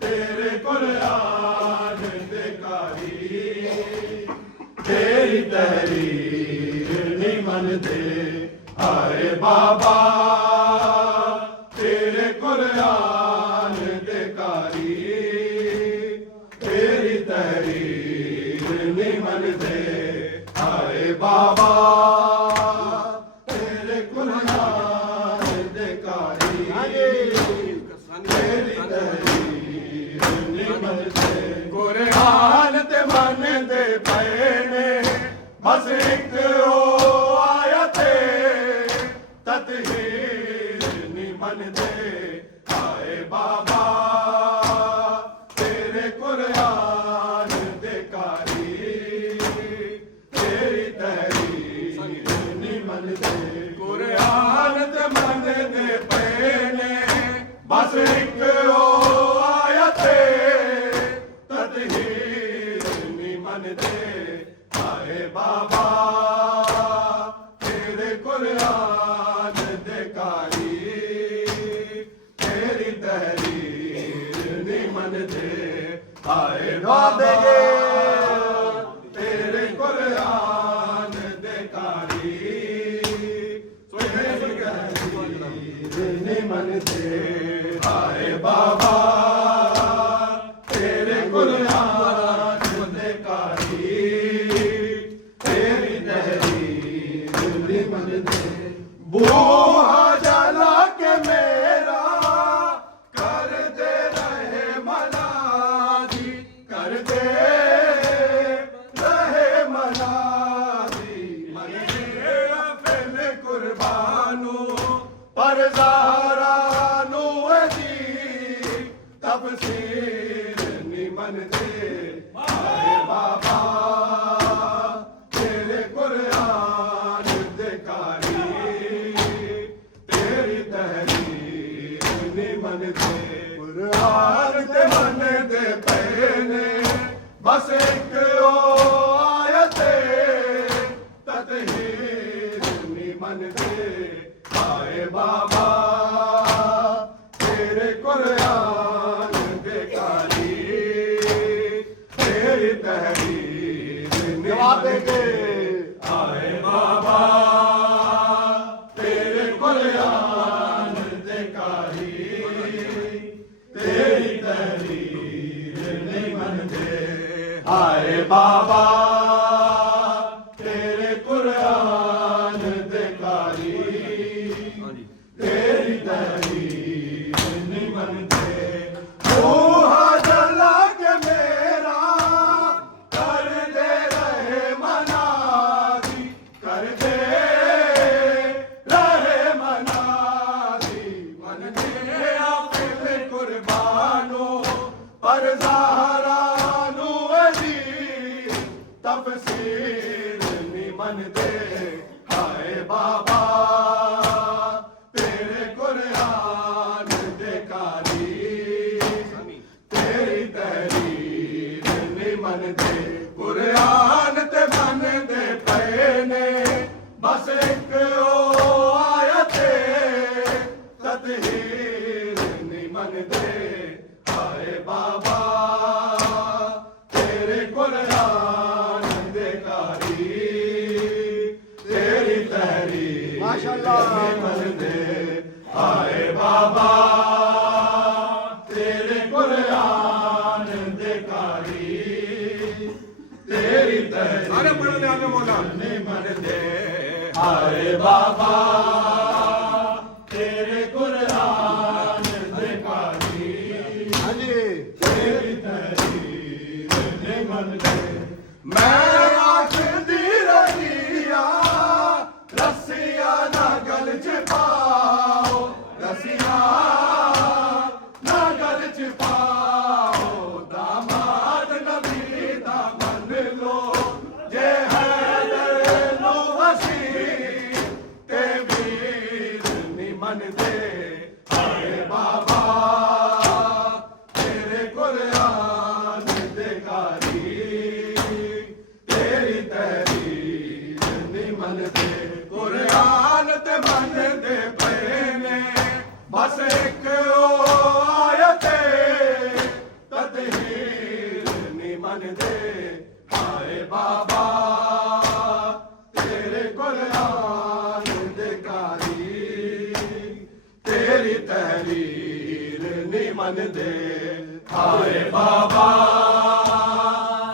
तेरे बाबा तेरे कुरान दे कारी तेरी तहरीर नहीं मनदे आए बाबा तेरे कुरान दे कारी तेरी तहरीर नहीं मनदे कुरान ते मनदे पए ने बस एक मनदे आए बाबा तेरे कुरान दे कारी तेरी तहरीर नहीं मनदे कुरान ते मनदे पए ने बस एक आयत तदहीर नहीं मनदे आए बाबा तेरे कुरान दे कारी आए बाबे तेरे कुरान दे कारी नहीं मनदे आए बाबा तेरे कुरान दे कारी तेरी तहरीर नहीं मनदे बूहा जला के मेरा कर दे रहे मनादी कर दे रहे मनादी मने फिल कुर्बानू पर ज़हरानू दी तफसीर नहीं मनदे आए बाबा तेरे कुरान दे कारी तेरी तहरीर नहीं मनदे कुरान ते मनदे पए ने बस एक आयत तदहीर नहीं मनदे आए बाबा तेरे कुरान दे कारी तेरी तहरीर नहीं मनदे आए बाबा तेरे कुरान दे कारी तेरी तहरीर नहीं मनदे आए बाबा तेरे कुरान दे कारी तेरी तहरीर नहीं मनदे बूहा जला के मेरा कर दे रहे मनादी कर दे रहे मनादी मनदे फिल कुर्बानू पर ज़हरानू दी तफसीर नहीं मनदे आए बाबा तेरे कुरान दे कारी तेरी तहरीर नहीं मनदे कुरान ते मनदे पए ने बस एक आयत तदहीर नहीं मनदे आए बाबा तेरे कुरान दे कारी तेरी तहरीर माशाअल्लाह नहीं मनदे आए बाबा तेरे कुरान दे कारी तेरी तहरीर सारे पढ़ ले आगे मौला नहीं मनदे आए बाबा तेरे कुरान दे कारी हां जी तेरी तहरीर नहीं मनदे मैं आखदी रहिया रस्सिया ना गल च पाओ रस्सिया ना गल च पाओ दामाद नबी दा मन लो जे हैदर नो वसी ते वीर नहीं मनदे आए बाबा तेरे कुरान दे कारी तेरी तहरीर नहीं मनदे कुरान ते मनदे पए ने बस एक आयत तदहीर नहीं मनदे आए बाबा तेरे कुरान दे कारी ਮੰਨਦੇ ਹਾਏ ਬਾਬਾ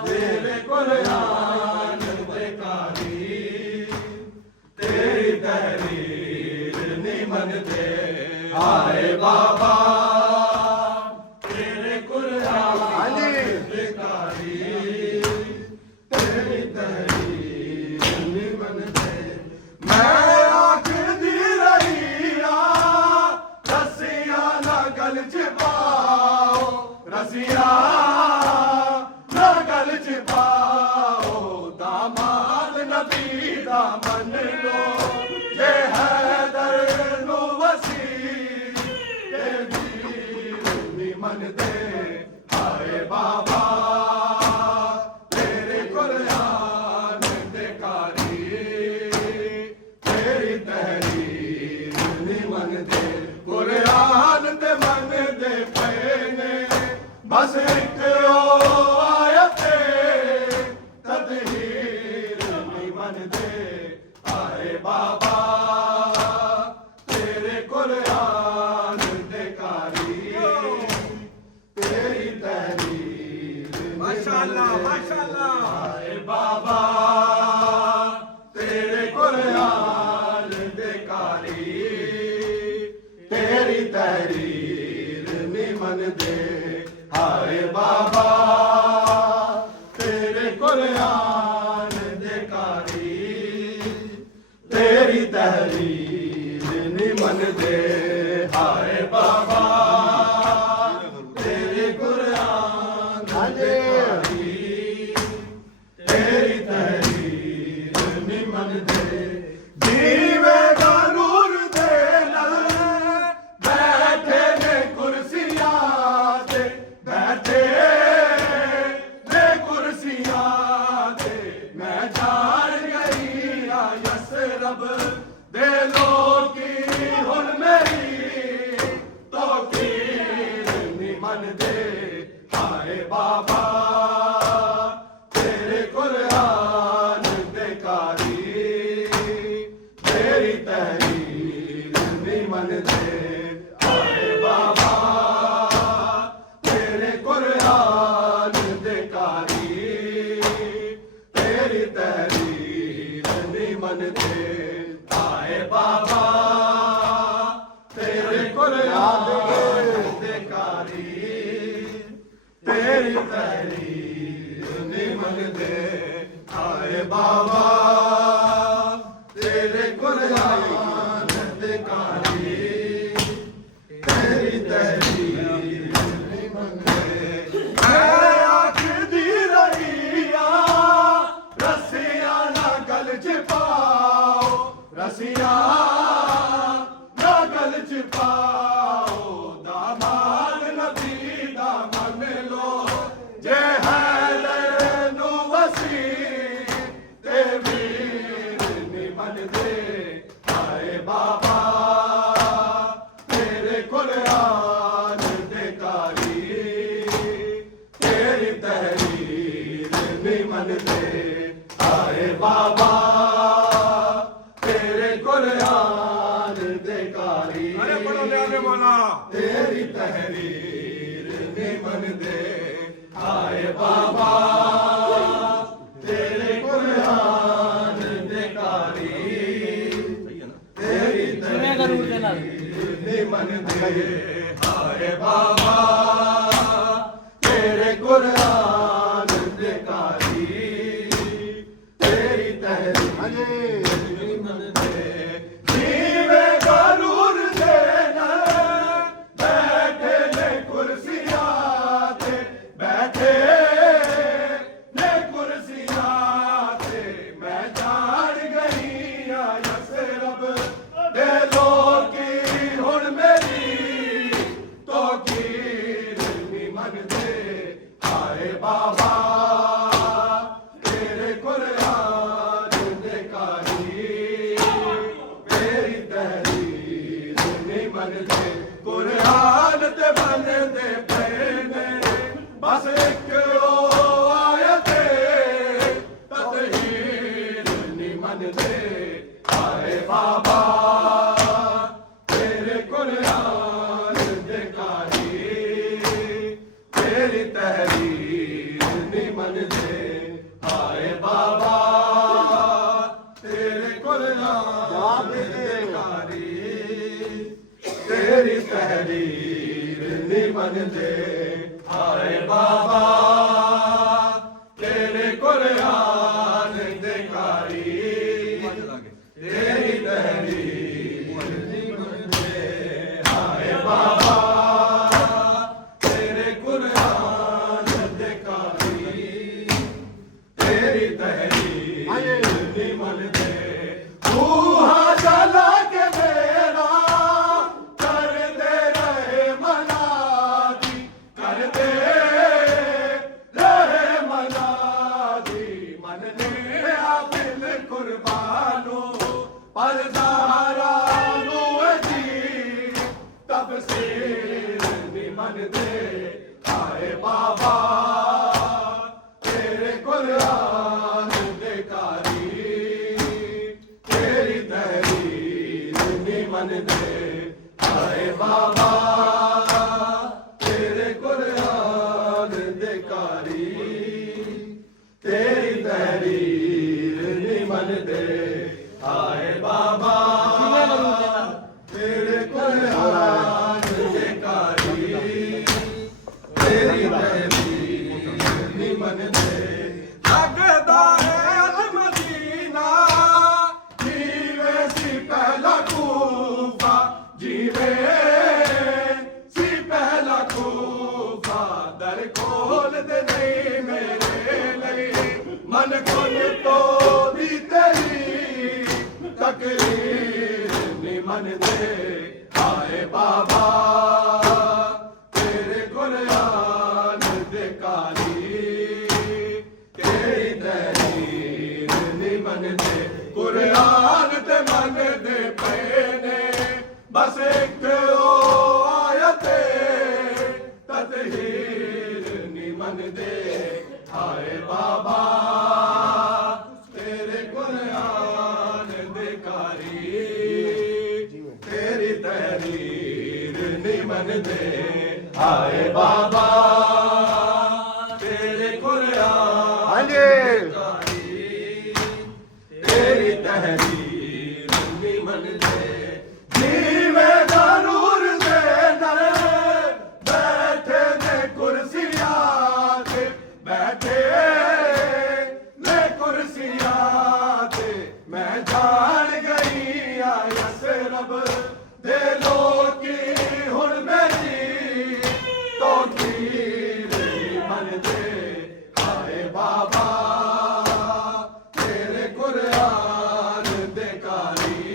ਤੇਰੇ ਕੁਰਾਨ ਦੇ ਕਾਰੀ ਤੇਰੀ ਤਹਿਰੀਰ ਨਹੀਂ ਮੰਨਦੇ ਹਾਏ ਬਾਬਾ ਤੇਰੇ ਕੁਰਾਨ ਦੇ ਕਾਰੀ ਤੇਰੀ ਤਹਿਰੀਰ ਨਹੀਂ ਮੰਨਦੇ ਮੈਂ ਆਖਦੀ ਰਹੀ ਆ ਰਸੀਆਂ ਨਾ ਗਲ ਚ ਪਾਓ ਰਸੀਆਂ ਨਾ ਗਲ ਚ ਪਾਓ ਦਾਮਾਦ ਨਬੀ ਦਾ ਮੰਨ ਲੋ ਜੇ ਹੈਦਰ ਨੂੰ ਵਸੀ ਤੇ ਵੀਰ ਨਹੀਂ ਮੰਨਦੇ ਹਾਏ ਬਾਬਾ ਤੇਰੇ ਕੁਰਾਨ ਦੇ ਕਾਰੀ ਤੇਰੀ ਤਹਿਰੀਰ ਨਹੀਂ ਮੰਨਦੇ ਕੁਰਾਨ ਤੇ ਮੰਨਦੇ ਪਏ ਨੇ ਬਸ ਇੱਕ ਉਹ ਆਇਤ ਤਦਹੀਰ ਨਹੀਂ ਮੰਨਦੇ ਹਾਏ ਬਾਬਾ ਤੇਰੇ ਕੁਰਾਨ ਦੇ ਕਾਰੀ ਤੇਰੀ ਤਹਿਰੀਰ ਮਾਸ਼ਾਅੱਲਾ ਮਾਸ਼ਾਅੱਲਾ ਹਾਏ ਬਾਬਾ ਤੇਰੇ ਕੁਰਾਨ ਦੇ ਕਾਰੀ ਤੇਰੀ ਤਹਿਰੀਰ ਨਹੀਂ ਮੰਨਦੇ ਹਾਏ ਬਾਬਾ ਤੇਰੇ ਕੁਰਾਨ ਦੇ ਕਾਰੀ ਤੇਰੀ ਤਹਿਰੀਰ ਨਹੀਂ ਮੰਨਦੇ ਹਾਏ ਬਾਬਾ ਤੇਰੇ ਕੁਰਾਨ ਦੇ ਕਾਰੀ ਤੇਰੀ ਤਹਿਰੀਰ ਨਹੀਂ ਮੰਨਦੇ ਜੀਵੇ ਦਾ ਨੂਰ ਦੇ ਨਾਲ ਬੈਠੇ ਨੇ ਕੁਰਸੀਆਂ ਤੇ ਬੈਠੇ ਨੇ ਕੁਰਸੀਆਂ ਤੇ ਮੈਂ ਜਾਣ ਗਈ ਆ ਯਸਰਬ ਦੇ ਲੋਕੀ ਹੁਣ ਮੇਰੀ ਤੋਕੀਰ ਨਹੀਂ ਮੰਨਦੇ ਹਾਏ ਬਾਬਾ ਤੇਰੇ ਕੁਰਾਨ ਦੇ ਕਾਰੀ ਤੇਰੀ ਤਹਿਰੀਰ ਨਹੀਂ ਮੰਨਦੇ ਹਾਏ ਬਾਬਾ ਤੇਰੇ ਕੁਰਾਨ ਦੇ ਕਾਰੀ ਤੇਰੀ ਤਹਿਰੀਰ ਨਹੀਂ ਮੰਨਦੇ ਹਾਏ ਬਾਬਾ ਤੇਰੇ ਕੁਰਾਨ ਦੇ ਕਾਰੀ ਤੇਰੀ ਤਹਿਰੀਰ ਨਹੀਂ ਮੰਨਦੇ ਹਾਏ ਬਾਬਾ ਤੇਰੇ ਕੁਰਾਨ ਦੇ ਕਾਰੀ ਤੇਰੀ ਤਹਿਰੀਰ ਨਹੀਂ ਮੰਨਦੇ ਮੈਂ ਆਖਦੀ ਰਹੀ ਆ ਰਸੀਆਂ ਨਾ ਗਲ ਚ ਪਾਓ ਰਸੀਆਂ ਨਾ ਗਲ ਚ ਪਾਓ ਦਾਮਾਦ ਨਬੀ ਦਾ ਮੰਨ ਲੋ ਜੇ ਹੈਦਰ ਨੂੰ ਵਸੀ ਤੇ ਵੀਰ ਨਹੀਂ ਮੰਨਦੇ ਹਾਏ ਬਾਬਾ ਤੇਰੇ ਕੁਰਾਨ ਦੇ ਕਾਰੀ ਤੇਰੀ ਤਹਿਰੀਰ ਨਹੀਂ ਮੰਨਦੇ ਹਾਏ ਬਾਬਾ ਤੇਰੇ ਕੁਰਾਨ ਦੇ ਕਾਰੀ ਅਰੇ ਪੜੋ ਲਿਆਵੇ ਮੌਲਾ ਤੇਰੀ ਤਹਿਰੀਰ ਨਹੀਂ ਮੰਨਦੇ ਹਾਏ ਬਾਬਾ ਤੇਰੇ ਕੁਰਾਨ ਦੇ ਕਾਰੀ ਤੇਰੀ ਤਹਿਰੀਰ ਨਹੀਂ ਮੰਨਦੇ ਹਾਏ ਬਾਬਾ ਤੇਰੇ ਕੁਰਾਨ ਦੇ ਕਾਰੀ ਤੇਰੀ ਤਹਿਰੀਰ ਨਹੀਂ ਮੰਨਦੇ ਜੀਵੇ ਗਰੂਰ ਦੇ ਨਾਲ ਬੈਠੇ ਨੇ ਕੁਰਸੀਆਂ ਤੇ ਬੈਠੇ ਨੇ ਕੁਰਸੀਆਂ ਤੇ ਮੈਂ ਜਾਣ ਗਈ ਆ ਯਸਰਬ ਦੇ ਲੋਕੀ ਹੁਣ ਮੇਰੀ ਤੋਕੀਰ ਨਹੀਂ ਮੰਨਦੇ ਹਾਏ ਬਾਬਾ ਤੇਰੇ ਕੁਰਾਨ ਦੇ ਕਾਰੀ ਤੇਰੀ ਤਹਿਰੀਰ ਨਹੀਂ ਮੰਨਦੇ ਕੁਰਾਨ ਤੇ ਮੰਨਦੇ ਪਏ ਨੇ ਬਸ ਇੱਕ ਉਹ ਆਇਤ ਤਦਹੀਰ ਨਹੀਂ ਮੰਨਦੇ ਹਾਏ ਬਾਬਾ ਤੇਰੇ ਕੁਰਾਨ ਦੇ ਕਾਰੀ तेरी तहरीर नहीं मनदे हाय बाबा तेरे कुरान दे कारी तेरी तहरीर नहीं मनदे हाय बाबा तेरे कुरान दे कारी तेरी तहरीर नहीं मनदे हाय बाबा तेरे कुरान दे कारी तेरी तहरीर नहीं मनदे तू हाशा ला के मेरा कर दे रहे मनादी कर दे रहे मनादी मन ने बिल कुर्बानो पर दारानो जी तफसीर नहीं मनदे हाय बाबा तेरे कुरान दे कारी तेरी तहरीर नहीं मनदे हाय बाबा तेरे कुरान दे कारी तेरी तहरीर नहीं मनदे हाय बाबा तेरे कुरान दे कारी तेरी तहरीर नहीं मनदे लगदा है मदीना जीवे सी पहला कूफा जीवे सी पहला कूफा दर खोल दे नहीं मेरे लिए मन खोल तो दी तेरी तकरीर नहीं मनदे हाय बाबा तेरे कुरान दे कारी तेरी तहरीर नहीं मनदे कुरान ते मनदे पैने बस एक ओ आयत ततहीर नहीं मनदे हाय बाबा तेरे कुरान दे कारी तेरी तहरीर नहीं मनदे हाय बाबा तेरे कुरान दे कारी तेरी तहरीर नहीं मनदे जीवे जरूर दे नर बैठे ने कुर्सियां ते बैठे ने कुर्सियां ते मैं जान गई आयस रब दे लोकी हुण मेरी तो कीर मनदे हाय बाबा तेरे कुरान दे कारी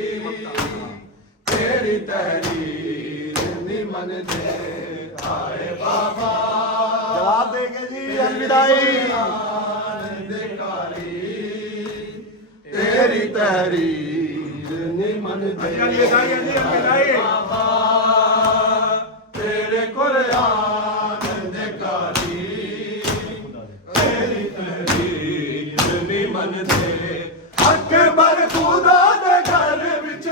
तेरी तहरीर नहीं मनदे हाय बाबा जवाब देंगे जी अलविदाई कुरान दे कारी तेरी तहरीर नहीं मनदे बाबा तेरे कुरान दे कारी तेरी तहरीर नहीं मनदे अकबर खुदा दे घर विच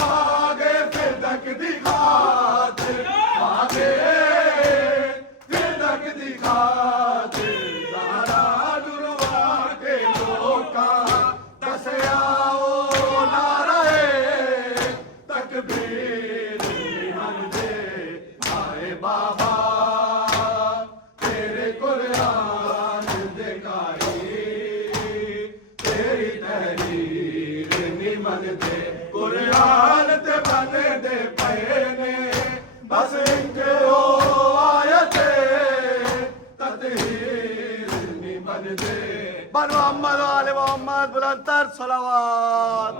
भागे फिर तक दिखाते भागे फिर तक दिखाते सारा दुरवा के लोका दसया ओ नारे तकबीर नहीं मनदे हाय बाबा तेरे कुरान दे कारी तेरी तहरीर नहीं मनदे कुरान ते मनदे पैने बस एक ओ आयत ततहीर नहीं मनदे बन मोहम्मद वाले मोहम्मद बुलंदतर सलावत